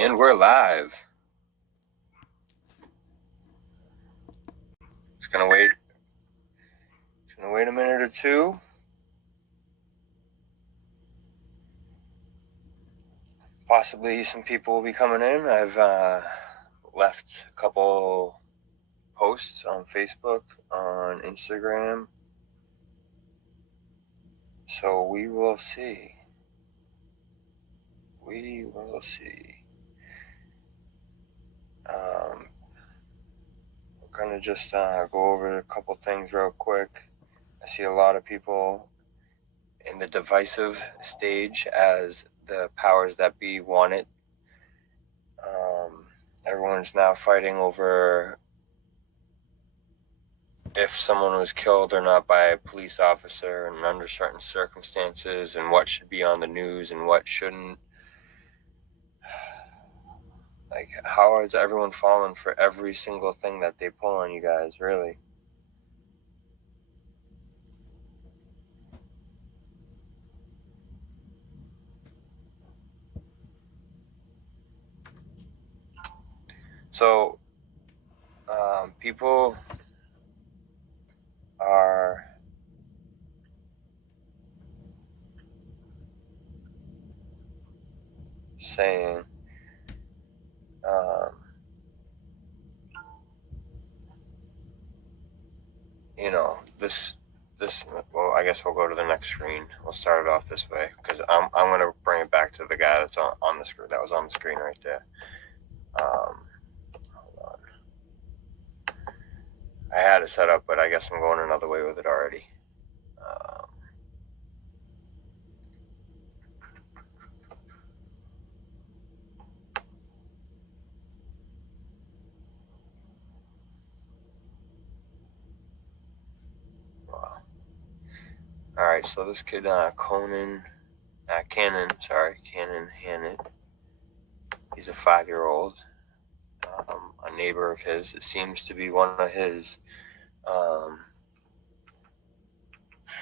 And we're live. Just gonna wait. Wait a minute or two. Possibly some people will be coming in. I've left a couple posts on Facebook, on Instagram. So we will see. We will see. We're gonna just go over a couple things real quick. I see a lot of people in the divisive stage as the powers that be want it. Everyone's now fighting over if someone was killed or not by a police officer and under certain circumstances, and what should be on the news and what shouldn't. Like, how is everyone falling for every single thing that they pull on you guys, really? So, people are saying, this, well, I guess we'll go to the next screen. We'll start it off this way, because I'm going to bring it back to the guy that's on the screen, that was on the screen right there. Hold on. I had it set up, but I guess I'm going another way with it already. Alright, so this kid, Cannon Hinnant, he's a 5-year-old, a neighbor of his. It seems to be one of his,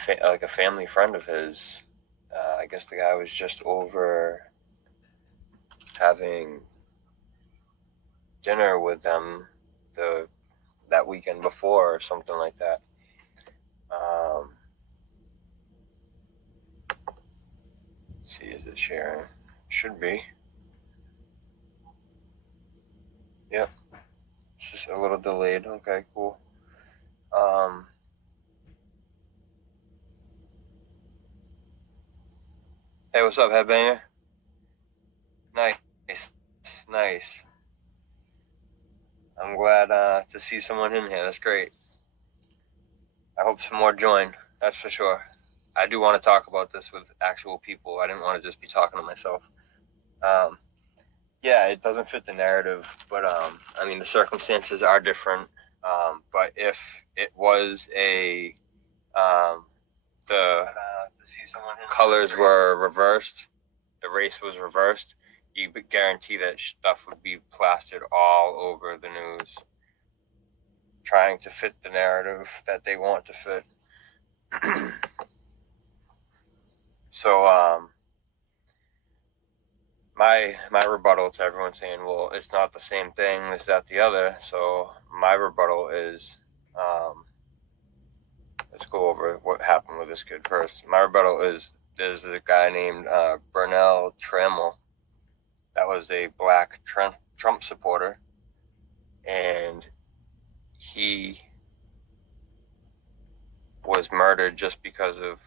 like a family friend of his. I guess the guy was just over having dinner with them that weekend before or something like that. Let's see, is it sharing? Should be. Yep. It's just a little delayed. Okay, cool. Hey, what's up, Headbanger? Nice. I'm glad to see someone in here. That's great. I hope some more join. That's for sure. I do want to talk about this with actual people. I didn't want to just be talking to myself. Yeah, it doesn't fit the narrative, but I mean, the circumstances are different. But if it was the colors were reversed, the race was reversed, you could guarantee that stuff would be plastered all over the news, trying to fit the narrative that they want to fit. So, my rebuttal to everyone saying, well, it's not the same thing, this, that, the other. So my rebuttal is, let's go over what happened with this kid first. My rebuttal is, there's a guy named Bernell Trammell that was a black Trump supporter, and he was murdered just because of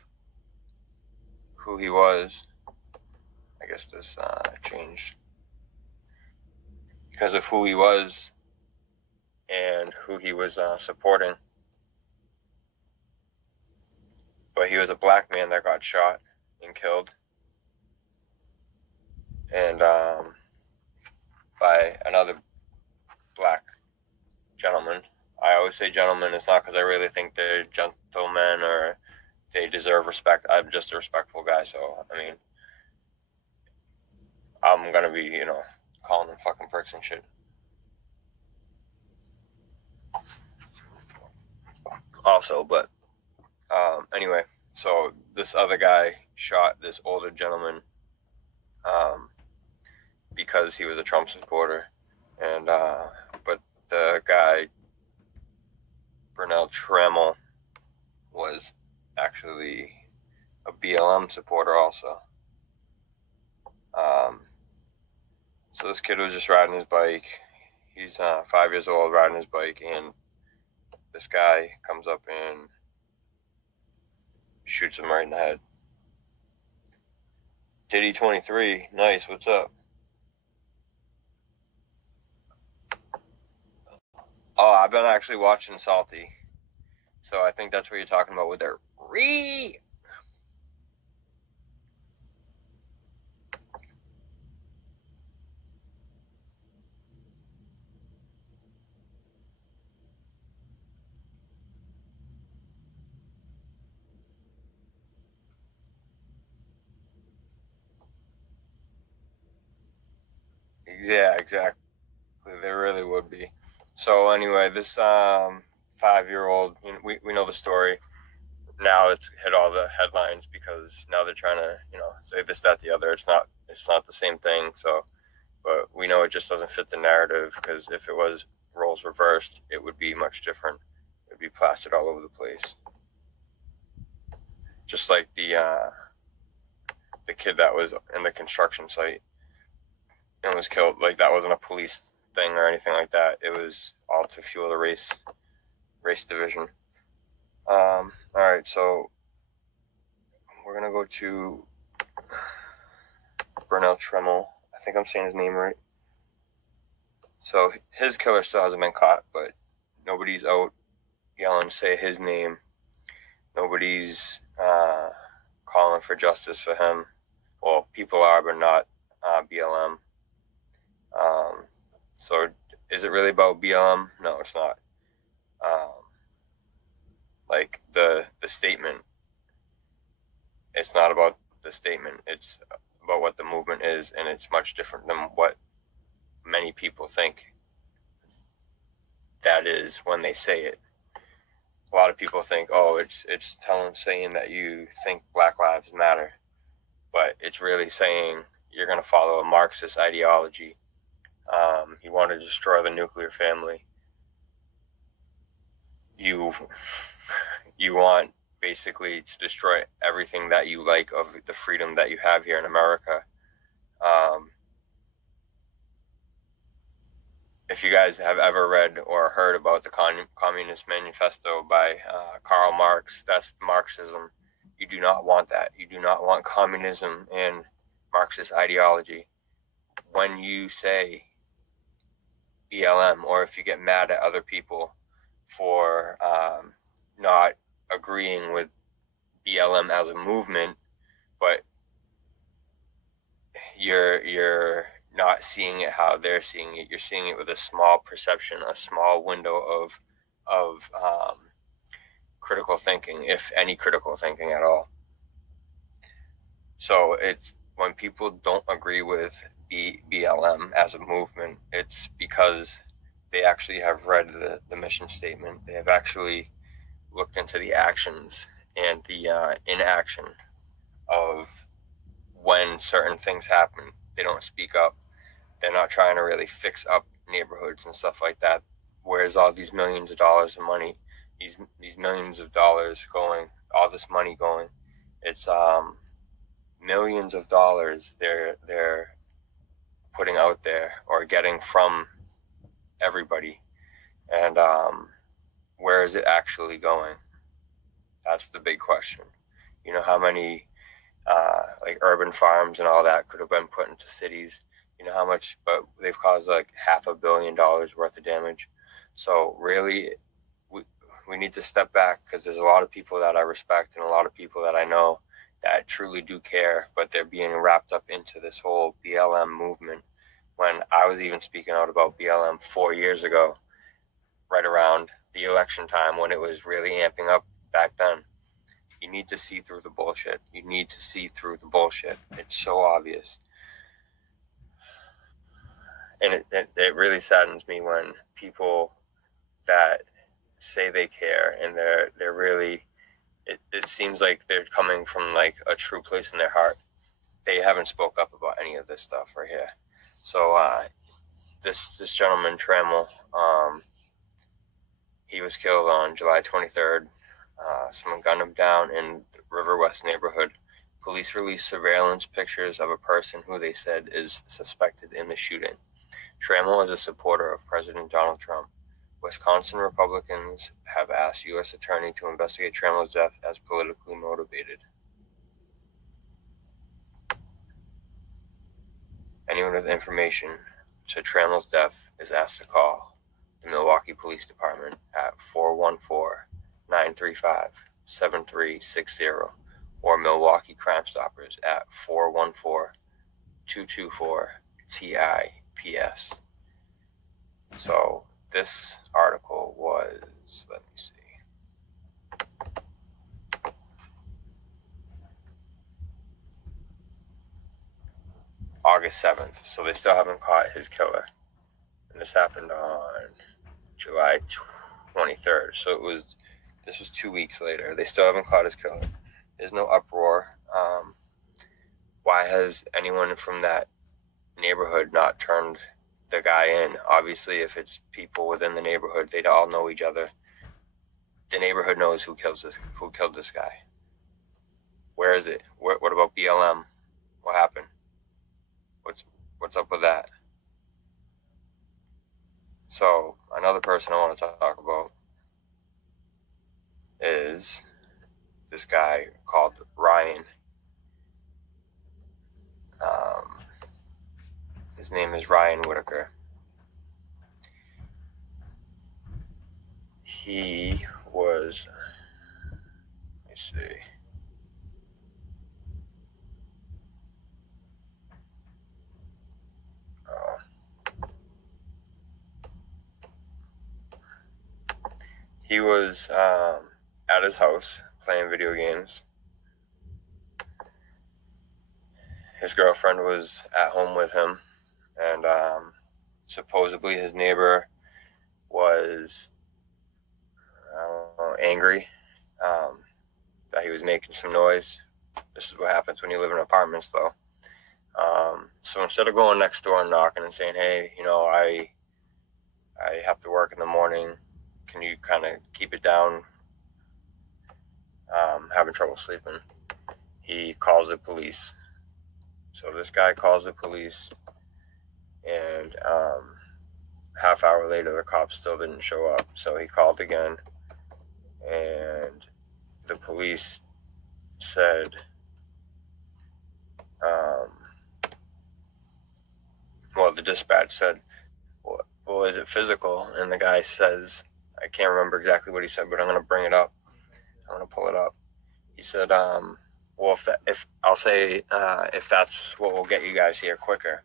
who he was. I guess this changed. Because of who he was and who he was supporting. But he was a black man that got shot and killed. And by another black gentleman. I always say gentlemen. It's not because I really think they're gentlemen or they deserve respect. I'm just a respectful guy, so, I mean, I'm going to be, calling them fucking pricks and shit. Also, but anyway, so this other guy shot this older gentleman because he was a Trump supporter. And but the guy Bernell Trammell was actually a BLM supporter also. So this kid was just riding his bike. He's 5 years old, riding his bike, and this guy comes up and shoots him right in the head. Diddy 23, nice, what's up? Oh, I've been actually watching Salty. So I think that's what you're talking about with their re. Yeah, exactly. There really would be. So anyway, this 5-year-old, we know the story. Now it's hit all the headlines because now they're trying to, say this, that, the other. It's not the same thing. So, but we know it just doesn't fit the narrative, because if it was roles reversed, it would be much different. It would be plastered all over the place. Just like the kid that was in the construction site and was killed. Like, that wasn't a police thing or anything like that. It was all to fuel the race division. All right, so we're gonna go to Bernell Trammell. I think I'm saying his name right. So his killer still hasn't been caught, but nobody's out yelling, say his name. Nobody's calling for justice for him. Well, people are, but not BLM. So is it really about BLM? No, it's not. Like the statement, it's not about the statement. It's about what the movement is, and it's much different than what many people think that is when they say it. A lot of people think, oh, it's saying that you think Black Lives Matter, but it's really saying you're going to follow a Marxist ideology. You want to destroy the nuclear family. You want basically to destroy everything that you like of the freedom that you have here in America. If you guys have ever read or heard about the Communist Manifesto by Karl Marx, that's Marxism. You do not want that. You do not want communism and Marxist ideology. When you say BLM, or if you get mad at other people for not agreeing with BLM as a movement, but you're not seeing it how they're seeing it. You're seeing it with a small perception, a small window of critical thinking, if any critical thinking at all. So it's when people don't agree with BLM as a movement, it's because they actually have read the mission statement. They have actually looked into the actions and the inaction of when certain things happen. They don't speak up. They're not trying to really fix up neighborhoods and stuff like that. Where's all these millions of dollars of money, these millions of dollars going, all this money going? It's millions of dollars they're putting out there or getting from everybody, and where is it actually going? That's the big question. You know how many like urban farms and all that could have been put into cities? You know how much, but they've caused like $500 million worth of damage. So really, we need to step back, because there's a lot of people that I respect and a lot of people that I know that truly do care, but they're being wrapped up into this whole BLM movement. When I was even speaking out about BLM 4 years ago, right around the election time when it was really amping up back then. You need to see through the bullshit. You need to see through the bullshit. It's so obvious. And it really saddens me when people that say they care and they're really, it seems like they're coming from like a true place in their heart. They haven't spoke up about any of this stuff right here. So this gentleman Trammell, he was killed on July 23rd. Someone gunned him down in the River West neighborhood. Police released surveillance pictures of a person who they said is suspected in the shooting. Trammell is a supporter of President Donald Trump. Wisconsin Republicans have asked U.S. Attorney to investigate Trammell's death as politically motivated. Anyone with information to Trammell's death is asked to call the Milwaukee Police Department at 414-935-7360 or Milwaukee Crime Stoppers at 414-224-TIPS. So this article was, let me see, August 7th. So they still haven't caught his killer. And this happened on July 23rd. So this was 2 weeks later. They still haven't caught his killer. There's no uproar. Why has anyone from that neighborhood not turned the guy in? Obviously, if it's people within the neighborhood, they all know each other. The neighborhood knows who killed this guy. Where is it? What about BLM? What happened? What's up with that? So another person I want to talk about is this guy called Ryan. His name is Ryan Whitaker. He was, let me see. He was at his house playing video games. His girlfriend was at home with him, and supposedly his neighbor was angry that he was making some noise. This is what happens when you live in apartments, though. So instead of going next door and knocking and saying, hey, I have to work in the morning, can you kind of keep it down? Having trouble sleeping. He calls the police. So this guy calls the police, and half hour later, the cops still didn't show up. So he called again, and the police said, the dispatch said, well, is it physical? And the guy says, I can't remember exactly what he said, but I'm going to bring it up. I'm going to pull it up. He said, if I'll say, if that's what will get you guys here quicker.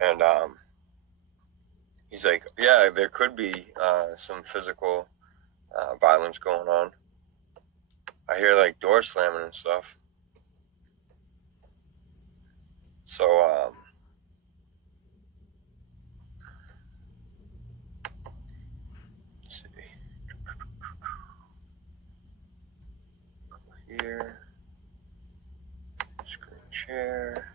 And he's like, yeah, there could be some physical violence going on. I hear like door slamming and stuff. So let's see. Here. Screen share.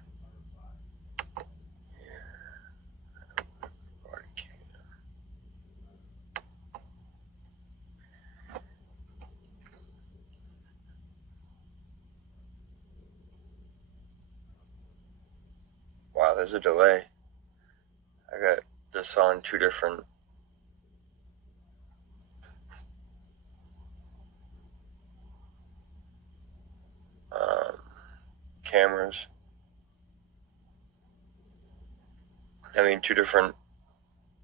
Wow, there's a delay. I got this on two different cameras. Two different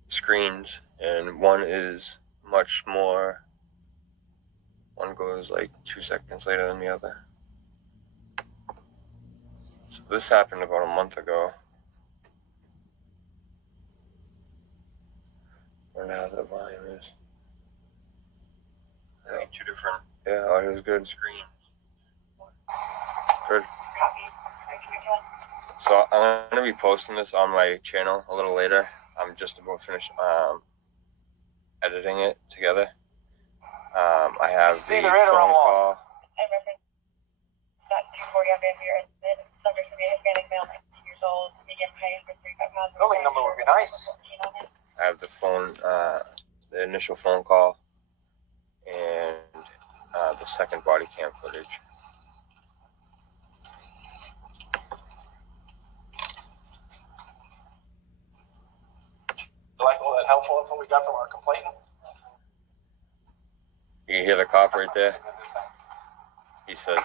screens, and one is much more. One goes like 2 seconds later than the other. So this happened about a month ago. I wonder how the volume is. Two different. Yeah, audio is good. Screens. Good. So I'm going to be posting this on my channel a little later. I'm just about finished editing it together. I have the phone call. Building number would be nice. I have the phone, the initial phone call, and the second body cam footage. Like all that helpful info we got from our complainant. You can hear the cop right there. He says,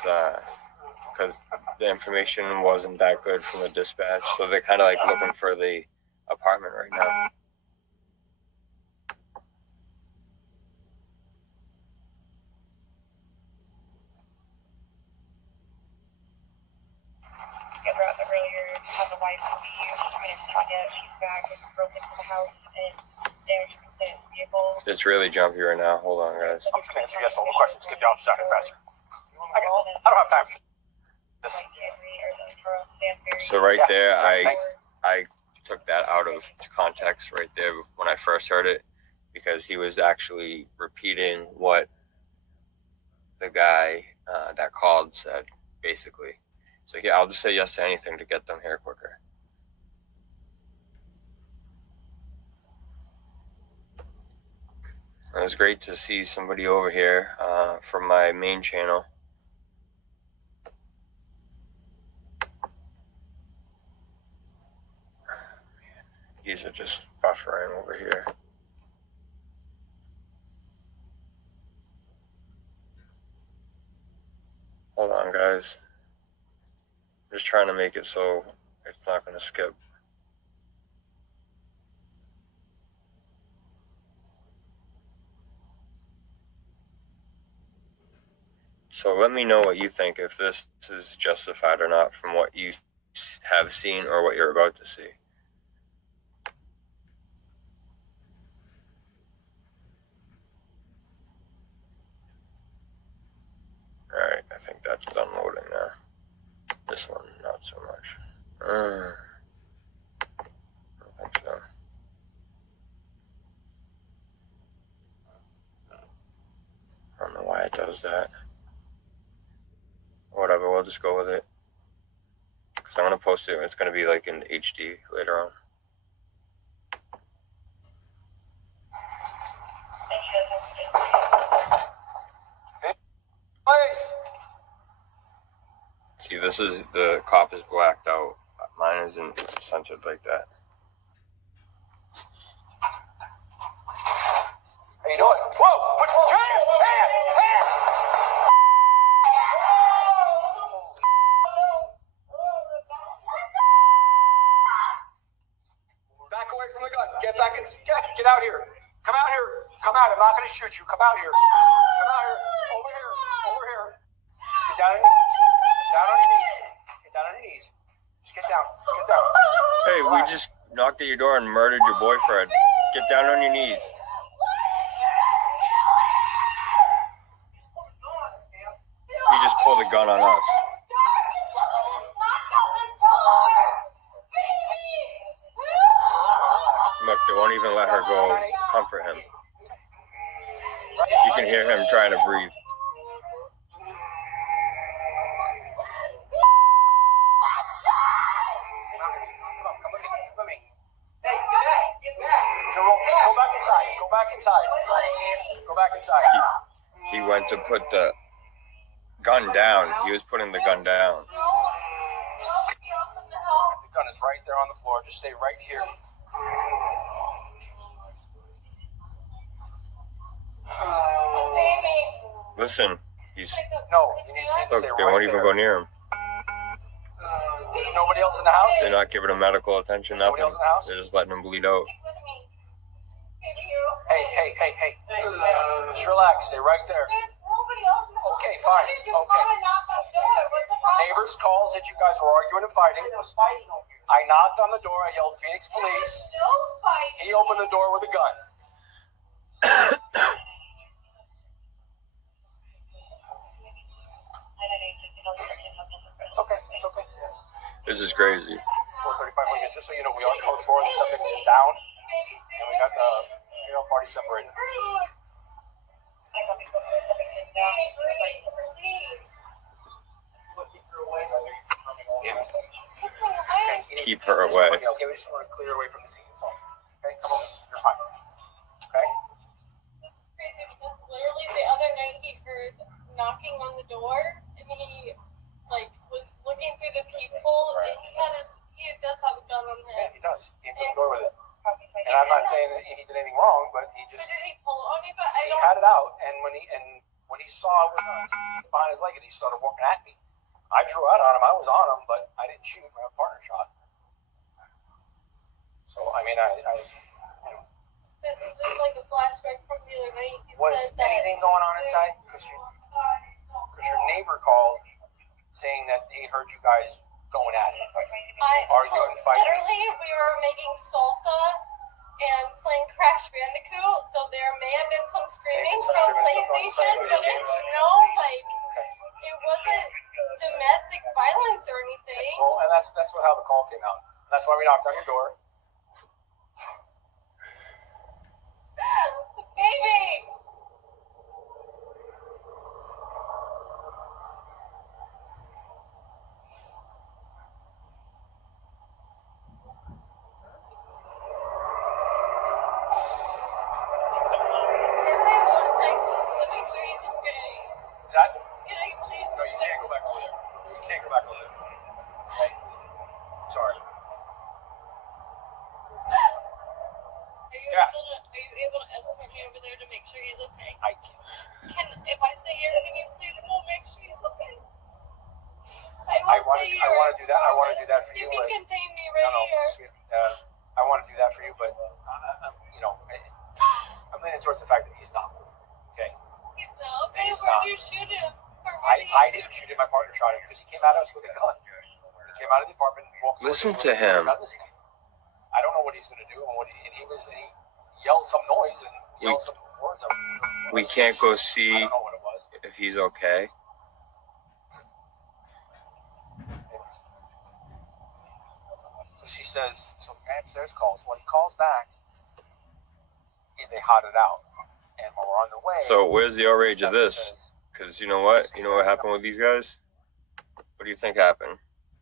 because the information wasn't that good from the dispatch, so they're kind of like looking for the apartment right now. It's really jumpy right now. Hold on, guys. I'm just gonna answer yes all the questions. Get the officer out faster. I don't have time for this. So right there, I took that out of context right there when I first heard it, because he was actually repeating what the guy that called said, basically. So yeah, I'll just say yes to anything to get them here quicker. It was great to see somebody over here from my main channel. These are just buffering over here. Hold on, guys. I'm just trying to make it so it's not going to skip. So let me know what you think, if this is justified or not from what you have seen or what you're about to see. Alright, I think that's done loading now. This one, not so much. I don't think so. I don't know why it does that. Whatever, we'll just go with it. Because I'm going to post it. It's going to be like in HD later on. Place. See, this is, the cop is blacked out. Mine isn't centered like that. How you doing? Whoa! Put your hands! Back away from the gun. Get back and get out here. Come out here. Come out. I'm not going to shoot you. Come out here. Come out here. Over here. Over here. Get down on your knees. Get down on your knees. Get down on your knees. Just get down. Just get down. Hey, we just knocked at your door and murdered your boyfriend. Get down on your knees. He just pulled a gun on us. Look, they won't even let her go comfort him. You can hear him trying to breathe. Go back inside. Go back inside. Go back inside. He went to put the gun down. He was putting the gun down. The gun is right there on the floor. Just stay right here. Listen, he's... No, you need to stay Look, they right won't even there. go near him. There's nobody else in the house? They're not giving him medical attention, nothing. Nobody else in the house? They're just letting him bleed out. Hey. Just relax. Stay right there. Okay, fine. Okay. Neighbors calls that you guys were arguing and fighting. I knocked on the door. I yelled, Phoenix police. He opened the door with a gun. It's okay. It's okay. This is crazy. 435 million. Just so you know, we are code 4. The subject is down. And we got the party separated. keep her away. Okay, we just want to clear away from the scene. That's all. Okay, come on, you're fine. Okay. This is crazy because literally the other night he heard knocking on the door and he was looking through the peephole and he does have a gun on him. Yeah, he does. He came through the door with it. And I'm not saying that he did anything wrong, but he just. But did he pull it on you? But he had it out, and when he saw it was behind his leg, and he started walking at me. I drew out on him. I was on him, but I didn't shoot. My partner shot. So I mean, This is just like a flashback from the other night. Was anything going on inside? Because your neighbor called saying that he heard you guys going at it. Arguing, fighting. Literally, we were making salsa and playing Crash Bandicoot, so there may have been some screaming from PlayStation, but it's it wasn't domestic violence or anything. Well, and that's how the call came out. That's why we knocked on your door. Baby! No, you can't go back over there. You can't go back over there. Okay? Sorry. Are you able to escort me over there to make sure he's okay? I can't. If I stay here, can you please go make sure he's okay? I want to do that. I want to do that for you. You can contain me right here. I want to do that for you, but I'm leaning towards the fact that he's not. Okay. He's not okay. Where'd you shoot him? I didn't shoot him. My partner shot him because he came at us with a gun. He came out of the apartment and walked. Listen to him. I don't know what he's going to do, and he yelled some noise and yelled some words. We can't go see I don't know what it was. if he's okay. So she says, so upstairs calls. When he calls back, they hot it out, and when we're on the way. So where's the outrage of this? Because you know what? You know what happened with these guys? What do you think happened?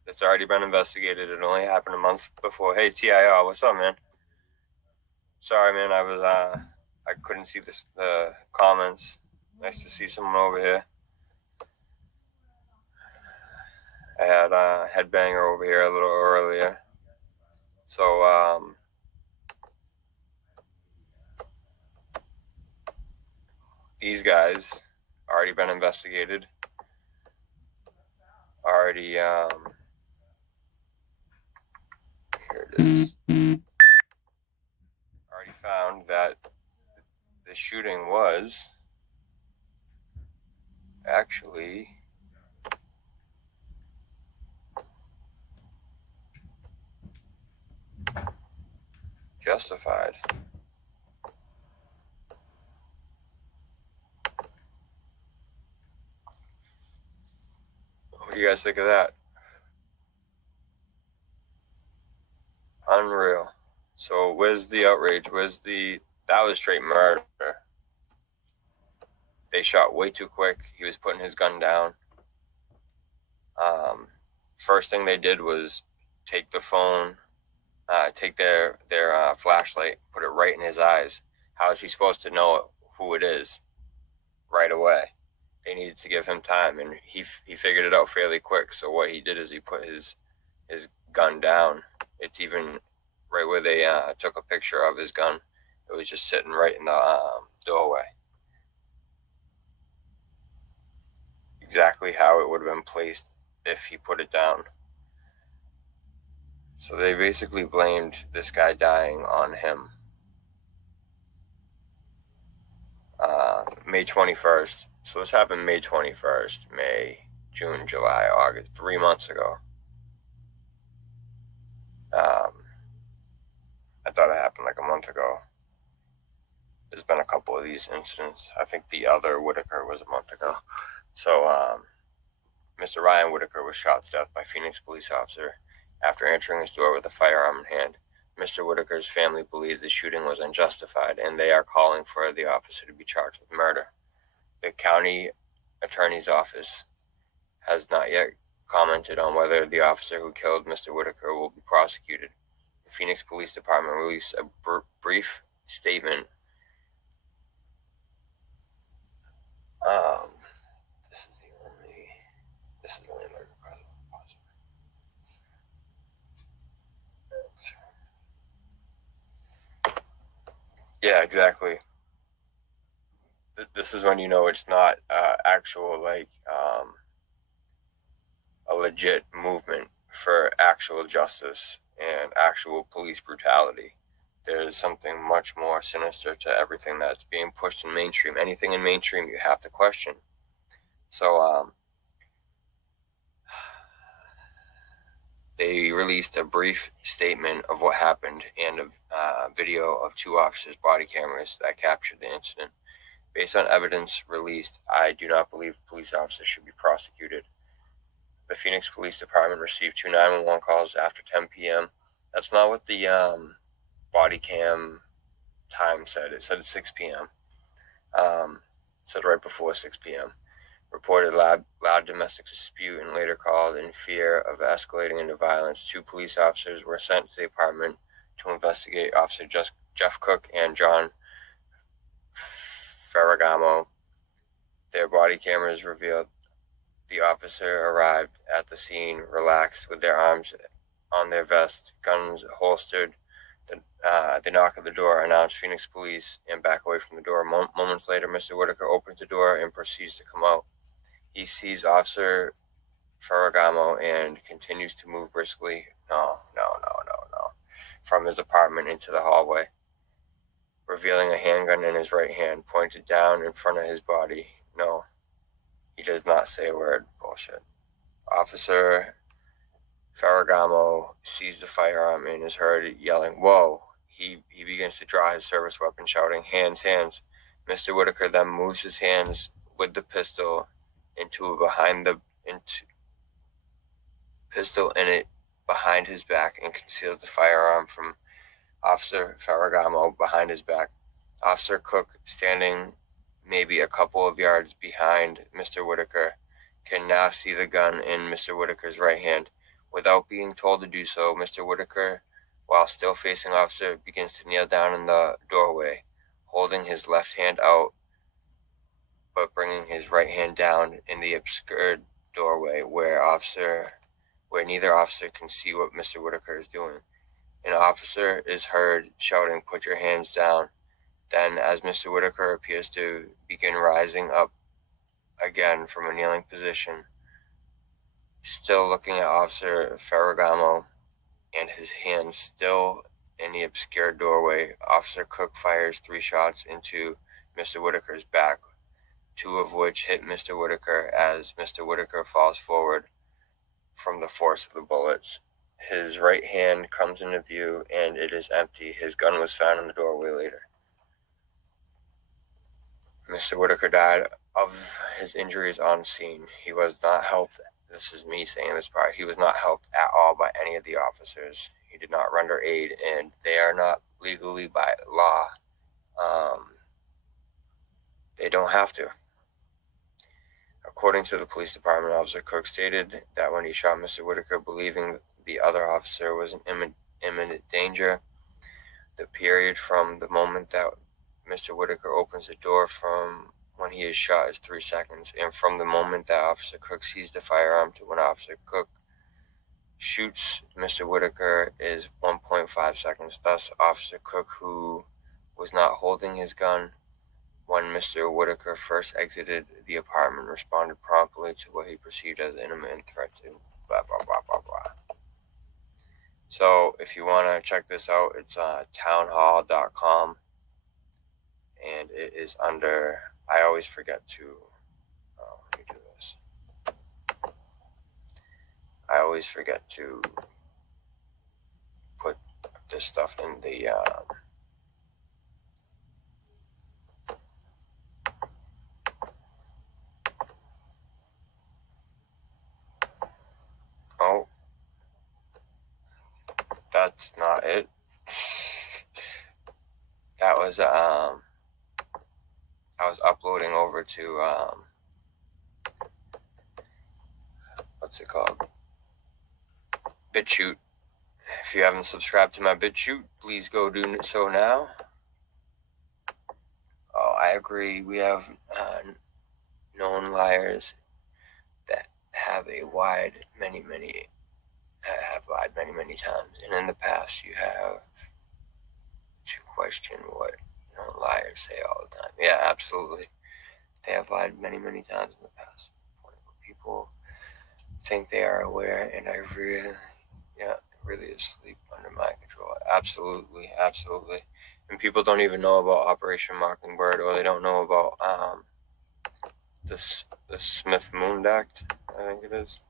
It's already been investigated. It only happened a month before. Hey, TIR, what's up, man? Sorry, man. I couldn't see the comments. Nice to see someone over here. I had a headbanger over here a little earlier. So, these guys already been investigated. Already, here it is. Already found that the shooting was actually justified. What do you guys think of that? Unreal. So where's the outrage? That was straight murder. They shot way too quick. He was putting his gun down. First thing they did was take the phone, take their flashlight, put it right in his eyes. How is he supposed to know who it is right away? They needed to give him time, and he figured it out fairly quick. So what he did is he put his gun down. It's even right where they took a picture of his gun. It was just sitting right in the doorway. Exactly how it would have been placed if he put it down. So they basically blamed this guy dying on him. May 21st. So this happened May 21st, May, June, July, August, 3 months ago. I thought it happened like a month ago. There's been a couple of these incidents. I think the other Whitaker was a month ago. So, Mr. Ryan Whitaker was shot to death by Phoenix police officer after entering his door with a firearm in hand. Mr. Whitaker's family believes the shooting was unjustified, and they are calling for the officer to be charged with murder. The county attorney's office has not yet commented on whether the officer who killed Mr. Whitaker will be prosecuted. The Phoenix Police Department released a brief statement. This is the only murder possible. Yeah, exactly. This is when you know it's not actual, like, a legit movement for actual justice and actual police brutality. There's something much more sinister to everything that's being pushed in mainstream. Anything in mainstream you have to question. So they released a brief statement of what happened and a video of two officers' body cameras that captured the incident. Based on evidence released, I do not believe police officers should be prosecuted. The Phoenix Police Department received 2 911 calls after 10 p.m. That's not what the body cam time said. It said 6 p.m. Said right before 6 p.m. Reported loud domestic dispute and later called in fear of escalating into violence. 2 police officers were sent to the apartment to investigate. Officer Jeff Cook and John Ferragamo. Their body cameras revealed the officer arrived at the scene relaxed with their arms on their vests, guns holstered. The knock at the door announced Phoenix police and back away from the door. Moments later, Mr. Whitaker opens the door and proceeds to come out. He sees Officer Ferragamo and continues to move briskly, from his apartment into the hallway, revealing a handgun in his right hand, pointed down in front of his body. No, he does not say a word. Bullshit. Officer Ferragamo sees the firearm and is heard yelling, "Whoa!" He begins to draw his service weapon, shouting, "Hands, hands!" Mr. Whitaker then moves his hands with the pistol behind his back and conceals the firearm from Officer Ferragamo behind his back. Officer Cook, standing maybe a couple of yards behind Mr. Whitaker, can now see the gun in Mr. Whitaker's right hand. Without being told to do so, Mr. Whitaker, while still facing Officer, begins to kneel down in the doorway, holding his left hand out but bringing his right hand down in the obscured doorway where neither officer can see what Mr. Whitaker is doing. An officer is heard shouting, "Put your hands down." Then, as Mr. Whitaker appears to begin rising up again from a kneeling position, still looking at Officer Ferragamo and his hands still in the obscured doorway, Officer Cook fires 3 shots into Mr. Whitaker's back, 2 of which hit Mr. Whitaker as Mr. Whitaker falls forward from the force of the bullets. His right hand comes into view and it is empty. His gun was found in the doorway later. Mr. Whitaker died of his injuries on scene. He was not helped. This is me saying this part. He was not helped at all by any of the officers. He did not render aid, and they are not legally by law. They don't have to. According to the police department, Officer Cook stated that when he shot Mr. Whitaker, believing the other officer was in imminent danger, the period from the moment that Mr. Whitaker opens the door from when he is shot is 3 seconds, and from the moment that Officer Cook sees the firearm to when Officer Cook shoots Mr. Whitaker is 1.5 seconds. Thus, Officer Cook, who was not holding his gun when Mr. Whitaker first exited the apartment, responded promptly to what he perceived as an imminent threat to blah, blah, blah, blah, blah. So, if you want to check this out, it's townhall.com, and it is under, I always forget to, let me do this. I always forget to put this stuff in the, oh, that's not it. That was, I was uploading over to, what's it called? Bitchute. If you haven't subscribed to my Bitchute, please go do so now. Oh, I agree. We have known liars that have lied many times, and in the past you have to question what liars say all the time. Yeah, absolutely. They have lied many times in the past. People think they are aware, and I really is sleep under my control. Absolutely. And people don't even know about Operation Mockingbird, or they don't know about the Smith Moon Act, I think it is.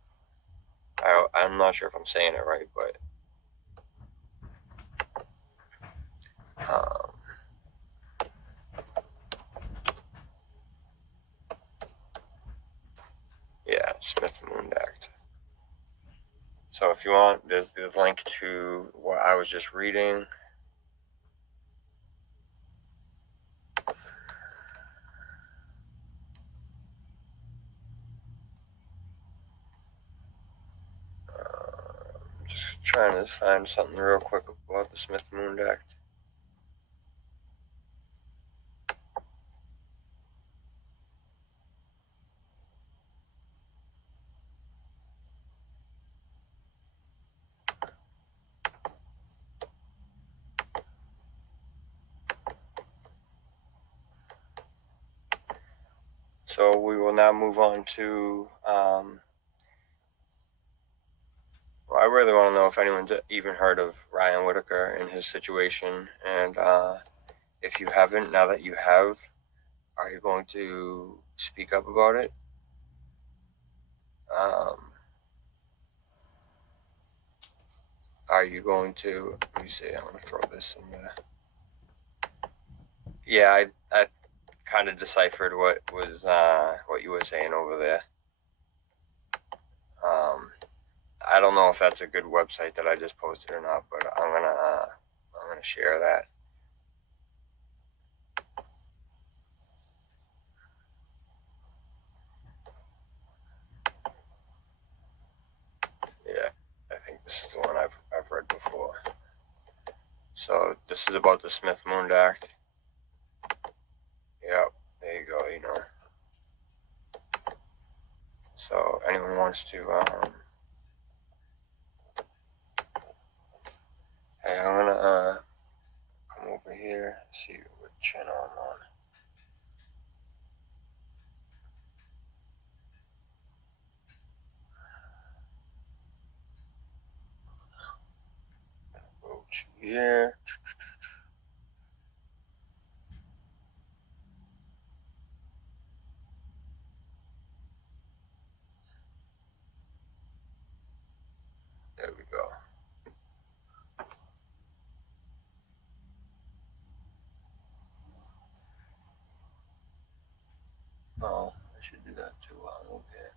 I'm not sure if I'm saying it right, but yeah, Smith Moon Act. So if you want, there's the link to what I was just reading. Just trying to find something real quick about the Smith Moon Act. So we will now move on to, I really want to know if anyone's even heard of Ryan Whitaker and his situation. And if you haven't, now that you have, are you going to speak up about it? Are you going to, let me see, I'm going to throw this in there. Yeah, I kind of deciphered what you were saying over there. I don't know if that's a good website that I just posted or not, but I'm gonna share that. Yeah, I think this is the one I've read before. So this is about the Smith Moon Act. Yep, there you go. So anyone wants to, hey, I'm gonna come over here, see what channel I'm on. Go to here. There we go. Oh, I should do that too while I'm over here.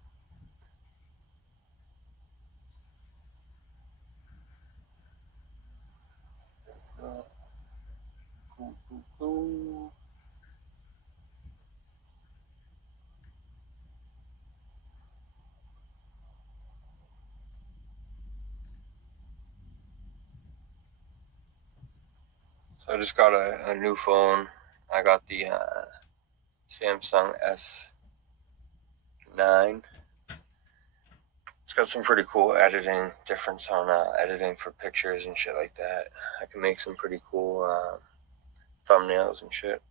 Cool. So I just got a new phone. I got the Samsung S9. It's got some pretty cool editing, difference on editing for pictures and shit like that. I can make some pretty cool thumbnails and shit.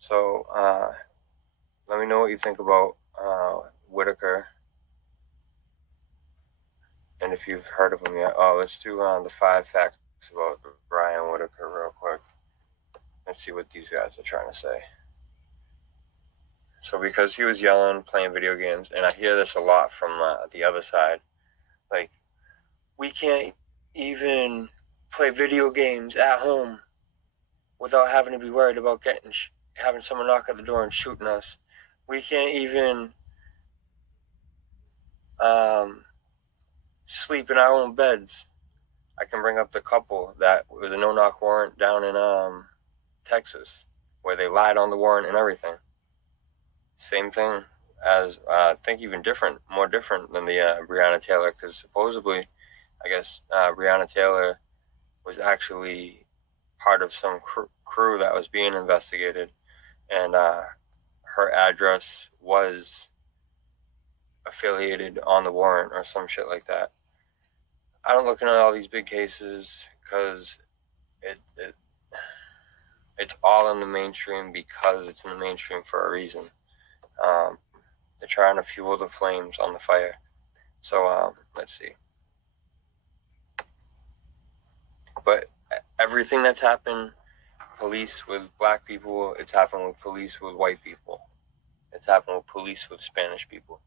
So let me know what you think about Whitaker, and if you've heard of him yet. Oh, let's do the 5 facts about Brian Whitaker real quick. Let's see what these guys are trying to say. So because he was yelling, playing video games, and I hear this a lot from the other side, like, we can't even play video games at home without having to be worried about having someone knock at the door and shooting us. We can't even sleep in our own beds. I can bring up the couple that was a no-knock warrant down in Texas, where they lied on the warrant and everything. Same thing. as I think even more different than the Breonna Taylor, because supposedly, I guess Breonna Taylor was actually part of some crew that was being investigated, and her address was affiliated on the warrant or some shit like that. I don't look into all these big cases because it's all in the mainstream because it's in the mainstream for a reason. They're trying to fuel the flames on the fire. So let's see. But everything that's happened, police with black people, it's happened with police with white people. It's happened with police with Spanish people.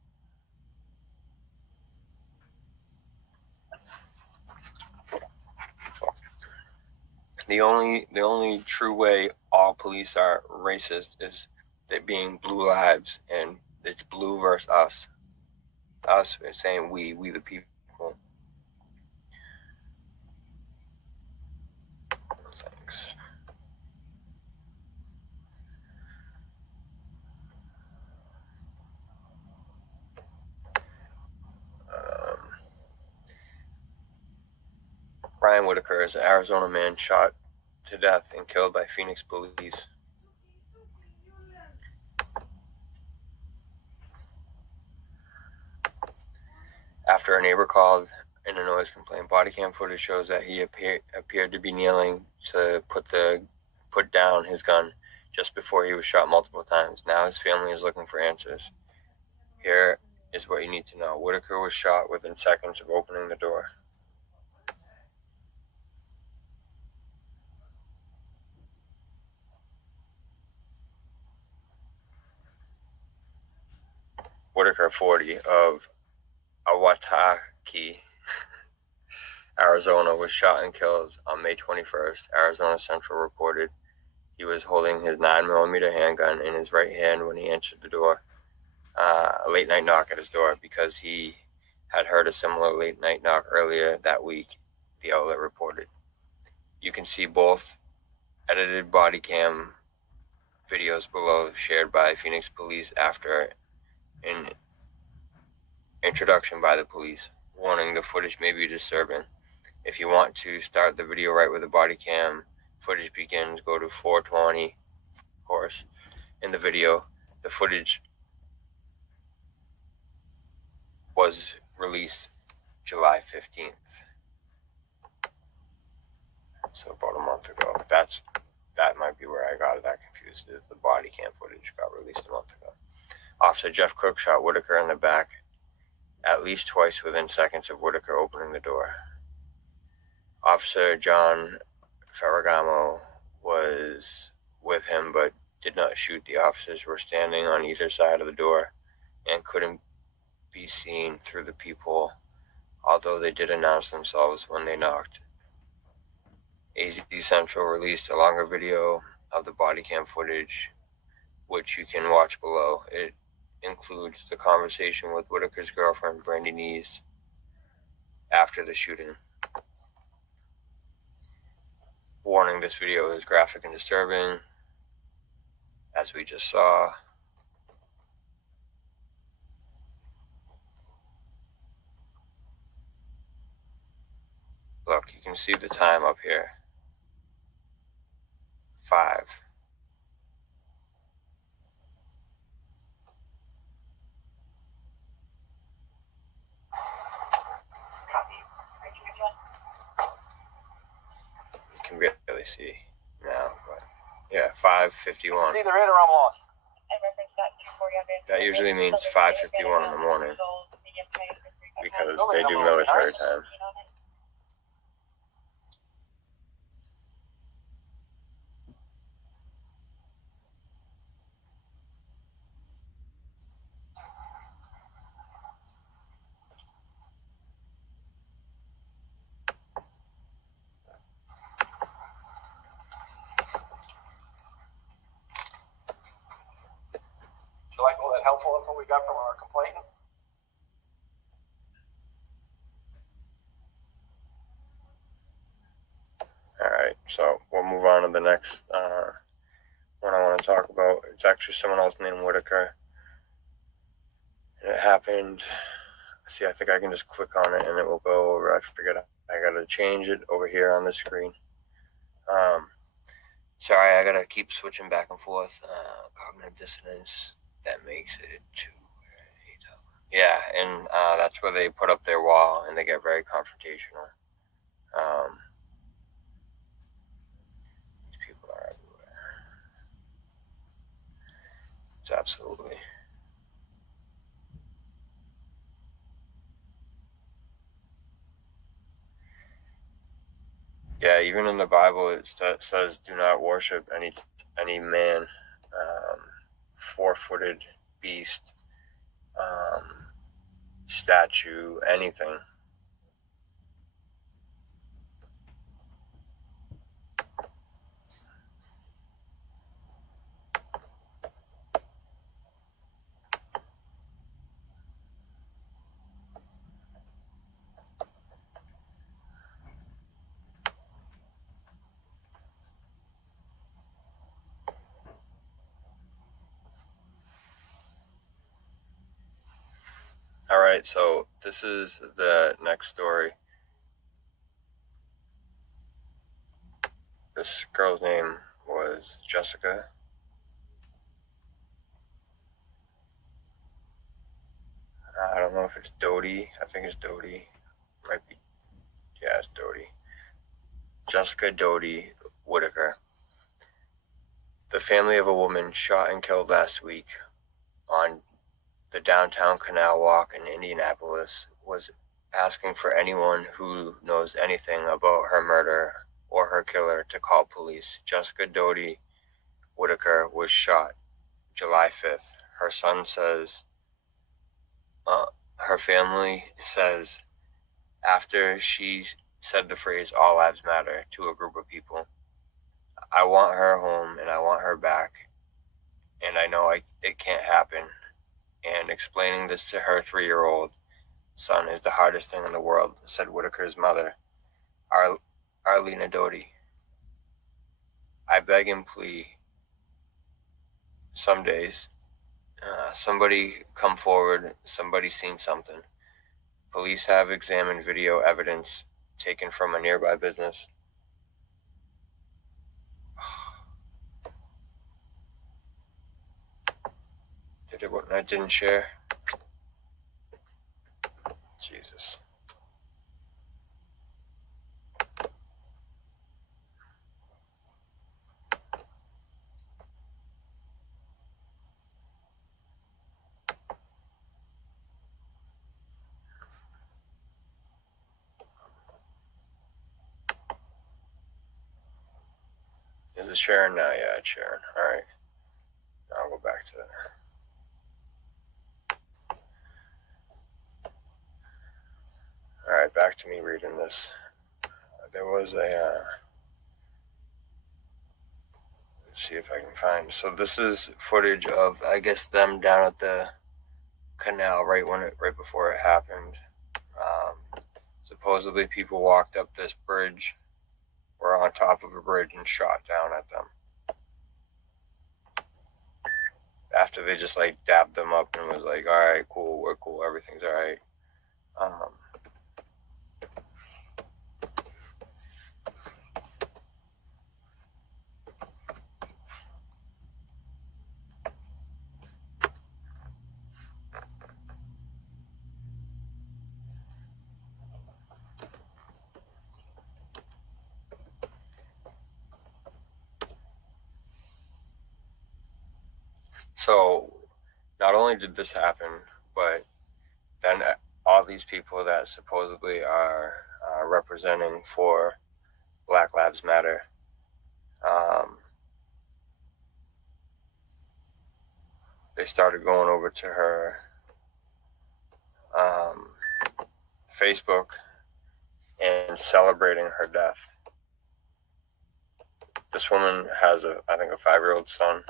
The only true way all police are racist is it being blue lives, and it's blue versus us. Us is saying we the people. Thanks. Ryan Whitaker is an Arizona man shot to death and killed by Phoenix police. After a neighbor called in a noise complaint, body cam footage shows that he appeared to be kneeling to put down his gun just before he was shot multiple times. Now his family is looking for answers. Here is what you need to know. Whitaker was shot within seconds of opening the door. Whitaker, 40, of Whitaker, Arizona, was shot and killed on May 21st. Arizona Central reported he was holding his 9mm handgun in his right hand when he answered the door. A late night knock at his door because he had heard a similar late night knock earlier that week, the outlet reported. You can see both edited body cam videos below shared by Phoenix police after an introduction by the police, warning the footage may be disturbing. If you want to start the video right where the body cam footage begins, go to 420, of course. In the video, the footage was released July 15th. So about a month ago. That might be where I got that confused, is the body cam footage got released a month ago. Officer Jeff Cook shot Whitaker in the back at least twice within seconds of Whitaker opening the door. Officer John Ferragamo was with him but did not shoot. The officers were standing on either side of the door and couldn't be seen through the peephole, although they did announce themselves when they knocked. AZ Central released a longer video of the body cam footage, which you can watch below. It includes the conversation with Whitaker's girlfriend, Brandy Nees, after the shooting. Warning, this video is graphic and disturbing, as we just saw. Look, you can see the time up here. 5. You can barely see now, but yeah, 5:51. It's either in or I'm lost. That usually means 5:51 in the morning because they do military time. You like all that helpful info we got from our complainant? Alright, so we'll move on to the next one I want to talk about. It's actually someone else named Whitaker. And it happened. See, I think I can just click on it and it will go over. I figured I gotta change it over here on the screen. Sorry, I gotta keep switching back and forth. Cognitive dissonance, that makes it 2. Yeah, and that's where they put up their wall and they get very confrontational. These people are everywhere. It's absolutely. Yeah, even in the Bible it says, "Do not worship any man, 4-footed beast, statue, anything." All right, so this is the next story. This girl's name was Jessica. I don't know if it's Doty. I think it's Doty. Might be. Yeah, it's Doty. Jessica Doty Whitaker. The family of a woman shot and killed last week on the downtown Canal Walk in Indianapolis was asking for anyone who knows anything about her murder or her killer to call police. Jessica Doty Whitaker was shot July 5th. Her son says, her family says, after she said the phrase, "all lives matter," to a group of people, "I want her home and I want her back. And I know it can't happen." And explaining this to her 3-year-old son is the hardest thing in the world, said Whitaker's mother, Arlena Doty. "I beg and plead some days. Somebody come forward, somebody seen something. Police have examined video evidence taken from a nearby business." Did it what I didn't share? Jesus. Is it sharing now? Yeah, it's sharing. All right. I'll go back to it. All right, back to me reading this. There was a. Let's see if I can find. So this is footage of, I guess, them down at the canal right before it happened. Supposedly, people walked up this bridge, were on top of a bridge, and shot down at them. After they just like dabbed them up and was like, "All right, cool, we're cool, everything's all right." So, not only did this happen, but then all these people that supposedly are representing for Black Lives Matter, they started going over to her Facebook and celebrating her death. This woman has I think a 5-year-old son.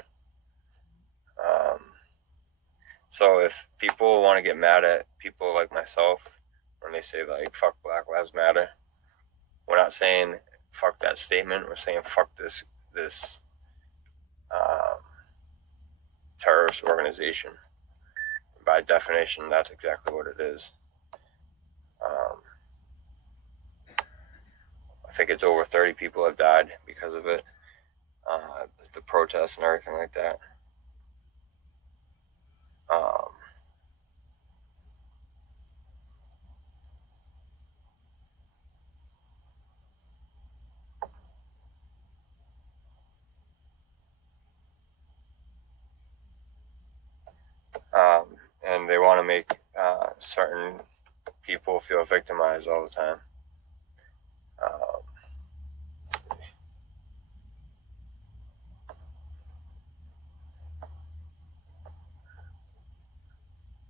So if people want to get mad at people like myself when they say like "fuck Black Lives Matter," we're not saying fuck that statement. We're saying fuck this terrorist organization. by definition, that's exactly what it is. I think it's over 30 people have died because of it, the protests and everything like that. And they want to make certain people feel victimized all the time.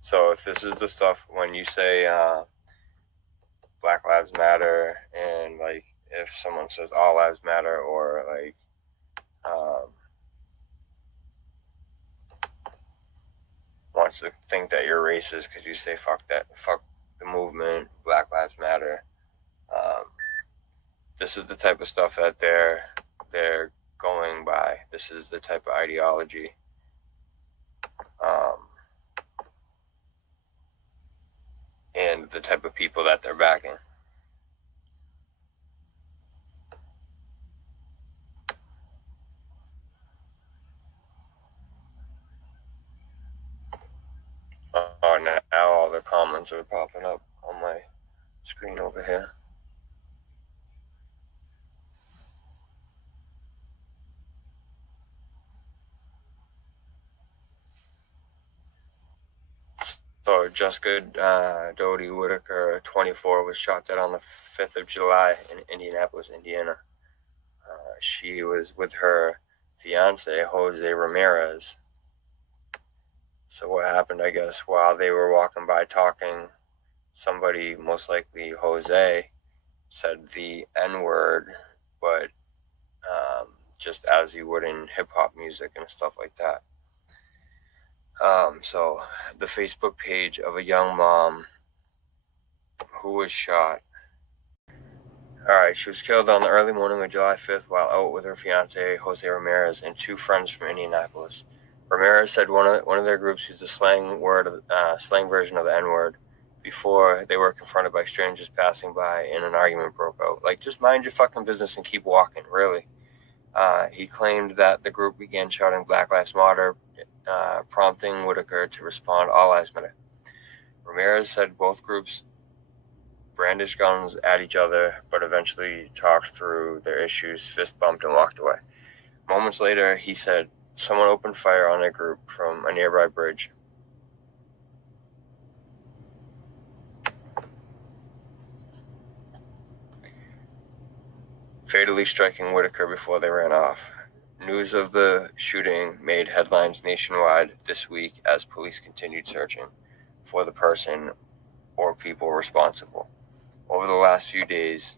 So if this is the stuff when you say Black Lives Matter, and like if someone says All Lives Matter, or like wants to think that you're racist because you say fuck the movement, Black Lives Matter. This is the type of stuff that they're going by. This is the type of ideology. And the type of people that they're backing. Now all the comments are popping up on my screen over here. So Jessica Doty Whitaker, 24, was shot dead on the 5th of July in Indianapolis, Indiana. She was with her fiance, Jose Ramirez. So what happened, I guess, while they were walking by talking, somebody, most likely Jose, said the N-word, but just as you would in hip-hop music and stuff like that. So the Facebook page of a young mom who was shot. Alright, she was killed on the early morning of July 5th while out with her fiance, Jose Ramirez, and two friends from Indianapolis. Ramirez said one of their groups used a slang version of the N-word before they were confronted by strangers passing by and an argument broke out. Like, just mind your fucking business and keep walking, really. He claimed that the group began shouting Black Lives Matter, prompting Whitaker to respond, All Lives Matter. Ramirez said both groups brandished guns at each other, but eventually talked through their issues, fist bumped, and walked away. Moments later, he said someone opened fire on their group from a nearby bridge. Fatally striking Whitaker before they ran off. News of the shooting made headlines nationwide this week as police continued searching for the person or people responsible. Over the last few days,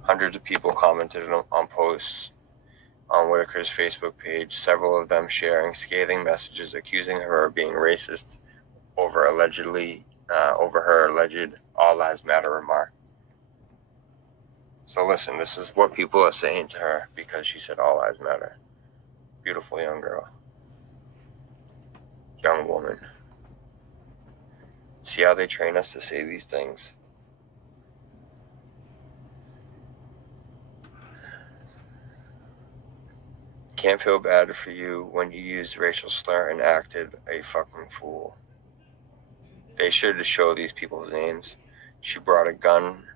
hundreds of people commented on posts on Whitaker's Facebook page, several of them sharing scathing messages accusing her of being racist over her alleged All Lives Matter remark. So listen, this is what people are saying to her because she said All Lives Matter. Beautiful young girl. Young woman. See how they train us to say these things? Can't feel bad for you when you used racial slur and acted a fucking fool. They should show these people's names. She brought a gun,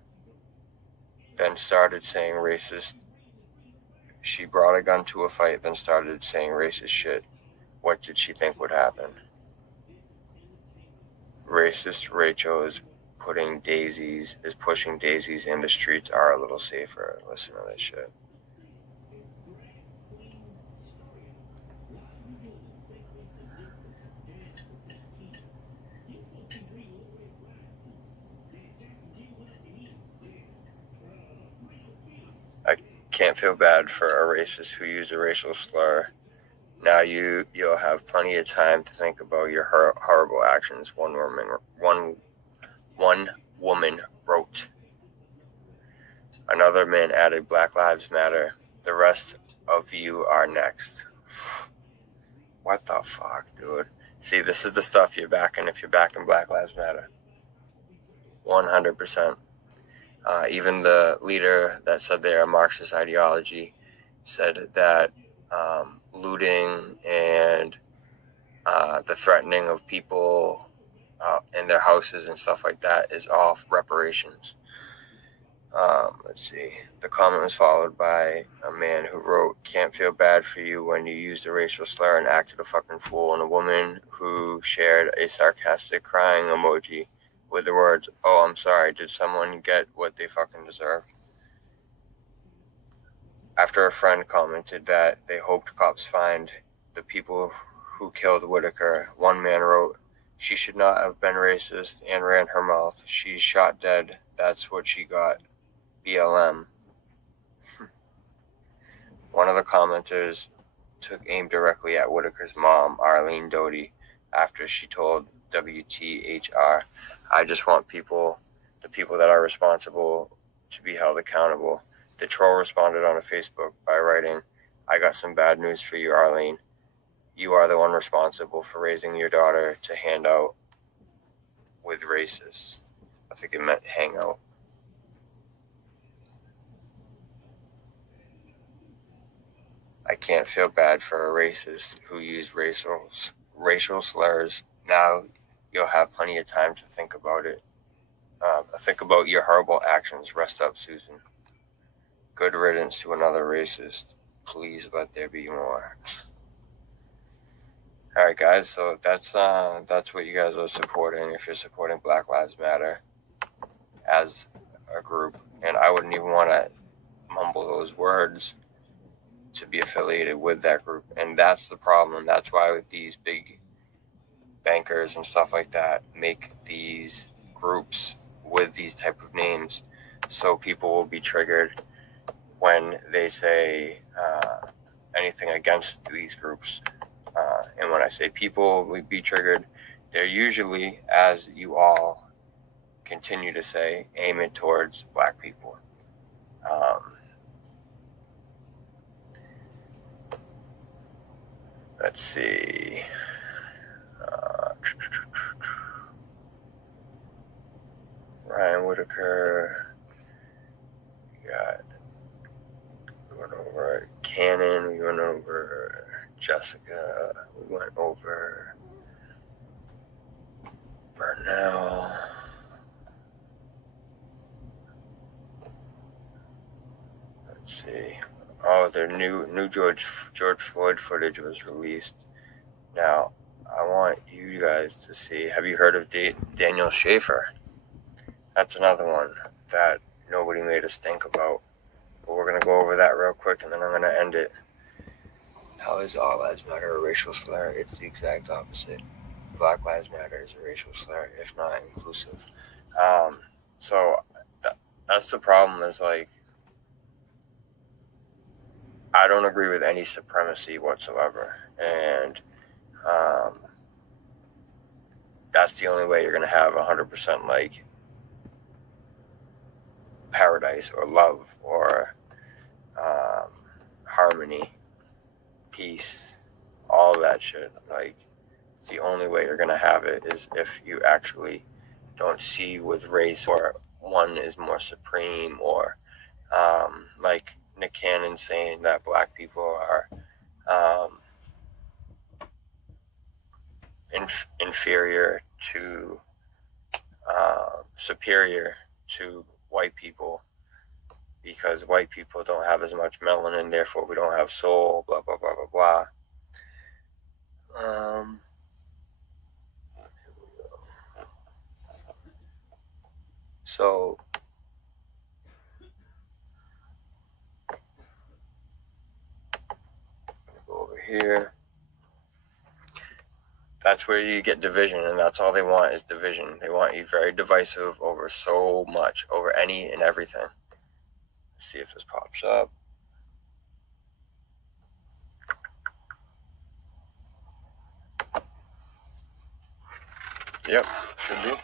then started saying racist. She brought a gun to a fight, then started saying racist shit. What did she think would happen? Racist Rachel is pushing daisies in the streets are a little safer. Listen to this shit. I can't feel bad for a racist who used a racial slur. Now you'll have plenty of time to think about your horrible actions. One woman wrote. Another man added, Black Lives Matter. The rest of you are next. What the fuck, dude? See, this is the stuff you're backing if you're backing Black Lives Matter. 100%. Even the leader that said they're a Marxist ideology said that looting and the threatening of people in their houses and stuff like that is all reparations. Let's see. The comment was followed by a man who wrote, "Can't feel bad for you when you used a racial slur and acted a fucking fool," and a woman who shared a sarcastic crying emoji with the words, "Oh, I'm sorry, did someone get what they fucking deserve?" After a friend commented that they hoped cops find the people who killed Whitaker, one man wrote, "She should not have been racist and ran her mouth. She's shot dead. That's what she got. BLM." One of the commenters took aim directly at Whitaker's mom, Arlene Doty, after she told WTHR, "I just want the people that are responsible, to be held accountable." The troll responded on a Facebook by writing, "I got some bad news for you, Arlene. You are the one responsible for raising your daughter to hand out with racists." I think it meant hang out. "I can't feel bad for a racist who used racial slurs. Now you'll have plenty of time to think about it. Think about your horrible actions. Rest up, Susan. Good riddance to another racist. Please let there be more." All right, guys. So that's what you guys are supporting if you're supporting Black Lives Matter as a group. And I wouldn't even want to mumble those words to be affiliated with that group. And that's the problem. That's why these big bankers and stuff like that make these groups with these type of names, so people will be triggered when they say anything against these groups. And when I say people will be triggered, they're usually, as you all continue to say, aim it towards black people. Let's see. Ryan Whitaker. We went over Cannon. We went over Jessica. We went over Bernell. Let's see. Oh, their new George Floyd footage was released. Now, I want you guys to see. Have you heard of Daniel Schaefer? That's another one that nobody made us think about. But we're going to go over that real quick, and then I'm going to end it. How is All Lives Matter a racial slur? It's the exact opposite. Black Lives Matter is a racial slur, if not inclusive. So that's the problem, is like, I don't agree with any supremacy whatsoever. And that's the only way you're going to have 100% like paradise or love or harmony, peace, all that shit. Like, it's the only way you're going to have it is if you actually don't see with race or one is more supreme, or like Nick Cannon saying that black people are inferior to superior to white people because white people don't have as much melanin, therefore we don't have soul, blah blah blah blah blah. So go over here. That's where you get division, and that's all they want is division. They want you very divisive over so much, over any and everything. Let's see if this pops up. Yep, should be.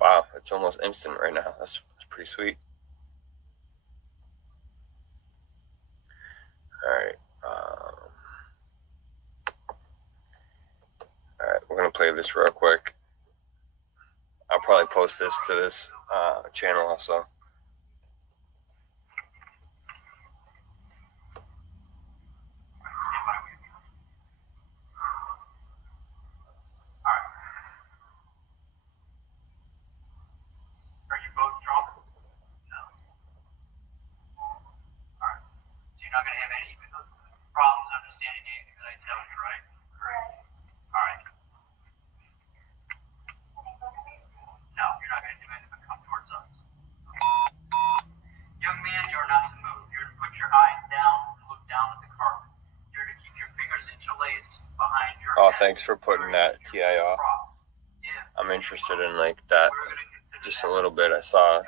Wow, It's almost instant right now. That's pretty sweet. Alright. Alright, we're going to play this real quick. I'll probably post this to this channel also. Oh, thanks for putting that TI off. I'm interested in like that just a little bit. I saw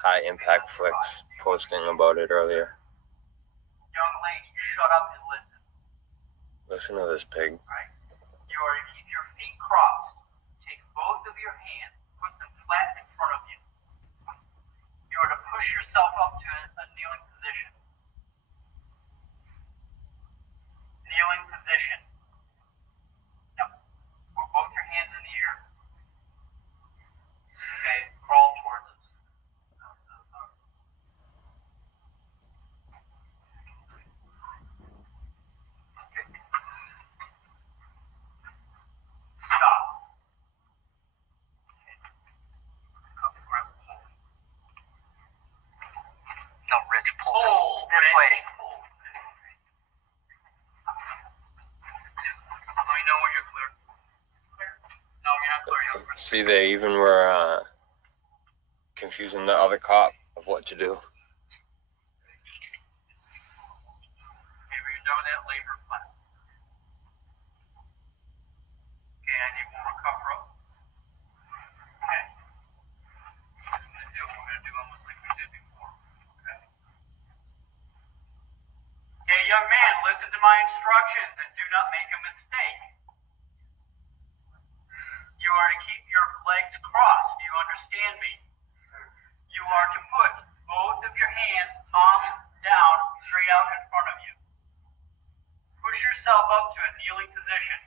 High Impact Flicks posting about it earlier. Young lady, shut up and listen. Listen to this pig. Right. You are to keep your feet crossed. Take both of your hands, put them flat in front of you. You are to push yourself up to a kneeling position. Kneeling position. Now, put both your hands in the air. Okay, crawl towards us. Stop. No, Rich, pull. This way. Let me know when you're clear. Clear? No, you're not clear. You're not clear. See, they even were confusing the other cop of what to do. Okay, when you're done with that, lay her flat. Okay, I need one more cover up. Okay. We're gonna do almost like we did before. Okay. Okay, young man, listen to my instructions and do not make a mistake. You are to keep your legs crossed. Do you understand me? You are to put both of your hands, palms down, straight out in front of you. Push yourself up to a kneeling position.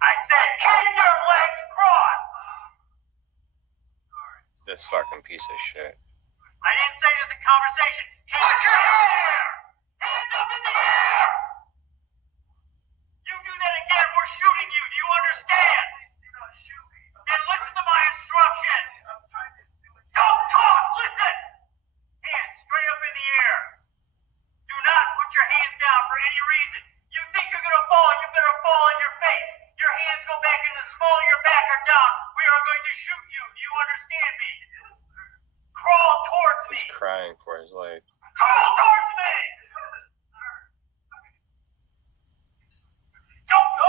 I said, keep your legs crossed! This fucking piece of shit. I didn't say there's a conversation. Put your hair! Hands up in the air! You do that again, we're shooting you. Do you understand? Then listen to my instructions. Don't talk, listen! Hands straight up in the air. Do not put your hands down for any reason. You think you're gonna fall, you better fall on your face. Your hands go back in the small of your back or down. We are going to shoot you. Do you understand me? Crawl towards me. He's crying for his life. Crawl towards me! Don't go!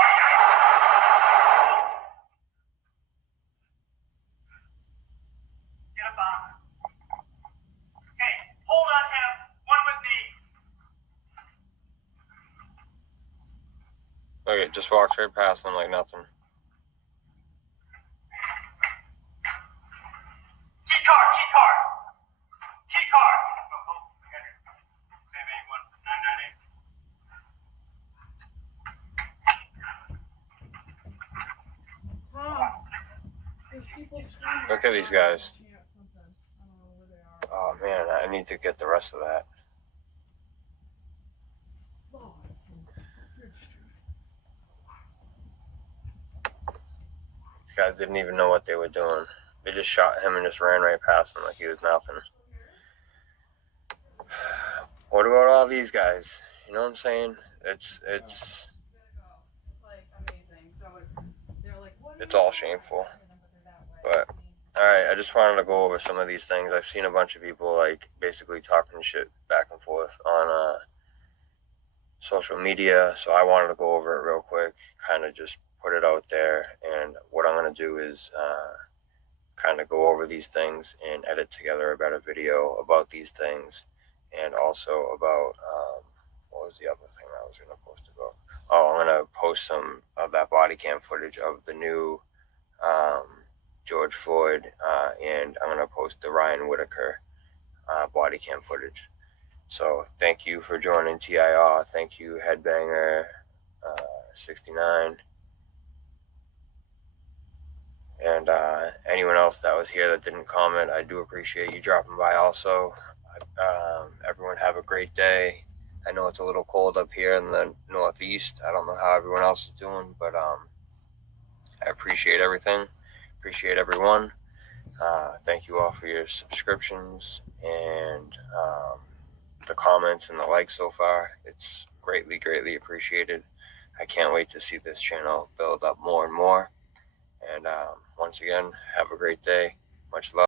Get up on him. Okay, hold on him. One with me. Look, it just walks right past him like nothing. Key card, key card. Key card. Look at these guys. Oh man, I need to get the rest of that. These guys didn't even know what they were doing. They just shot him and just ran right past him like he was nothing. What about all these guys? You know what I'm saying? It's all shameful. But alright, I just wanted to go over some of these things. I've seen a bunch of people like basically talking shit back and forth on social media, so I wanted to go over it real quick, kind of just put it out there. And what I'm going to do is kind of go over these things and edit together a better video about these things, and also about what was the other thing I was going to post about? Oh, I'm going to post some of that body cam footage of the new George Floyd, and I'm going to post the Ryan Whitaker body cam footage. So thank you for joining TIR. Thank you, Headbanger 69. And anyone else that was here that didn't comment, I do appreciate you dropping by also. Everyone have a great day. I know it's a little cold up here in the Northeast. I don't know how everyone else is doing, but I appreciate everything. Appreciate everyone. Thank you all for your subscriptions and the comments and the likes so far. It's greatly, greatly appreciated. I can't wait to see this channel build up more and more. And once again, have a great day. Much love.